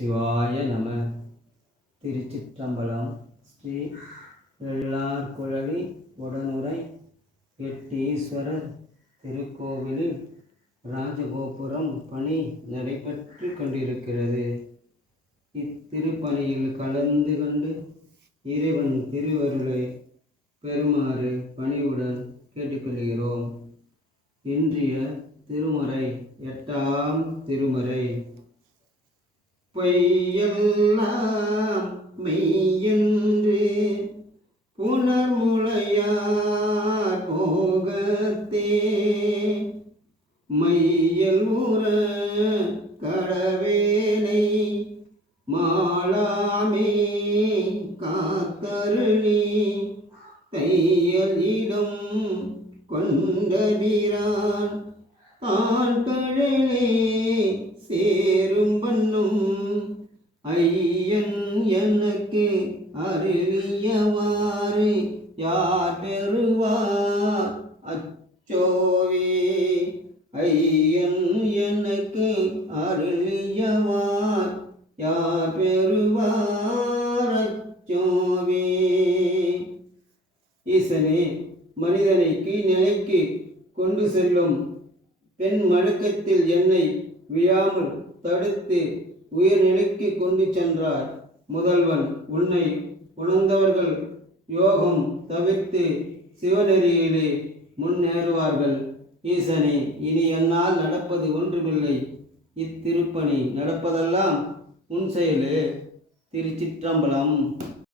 சிவாய நம. திருச்சிற்றம்பலம். ஸ்ரீ வெள்ளார்குழலி உடனுரை எட்டீஸ்வரர் திருக்கோவிலில் ராஜகோபுரம் பணி நடைபெற்று கொண்டிருக்கிறது. இத்திருப்பணியில் கலந்து கொண்டு இறைவன் திருவருளை பெறுமாறு பணிவுடன் கேட்டுக்கொள்கிறோம். இன்றைய திருமுறை 8ஆம் திருமுறை. பொய்யெல்லாம் மெய்யென்று புனர்முளையார் போகத்தே மையல் உற கடவேனை மாளாமே காத்தருளி தையலிடம் கொண்டபிரான் ஆண்கழலே சேரும் பண்ணும் ஐயன் எனக்கு அருளியவாறு யார் பெறுவார் அச்சோவே. ஐயன் எனக்கு அருளியவார் யார் பெறுவார் அச்சோவே. ஈசனே, மனிதனை கீழ்நிலைக்கு கொண்டு செல்லும் பெண் மழுக்கத்தில் என்னை விழாமல் தடுத்து உயர்நிலைக்கு கொண்டு சென்றார். முதல்வன், உன்னை உணர்ந்தவர்கள் யோகம் தவிர்த்து சிவநெறியிலே முன்னேறுவார்கள். ஈசனே, இனி என்னால் நடப்பது ஒன்றுமில்லை. இத்திருப்பணி நடப்பதெல்லாம் உன் செயலே. திருச்சிற்றம்பலம்.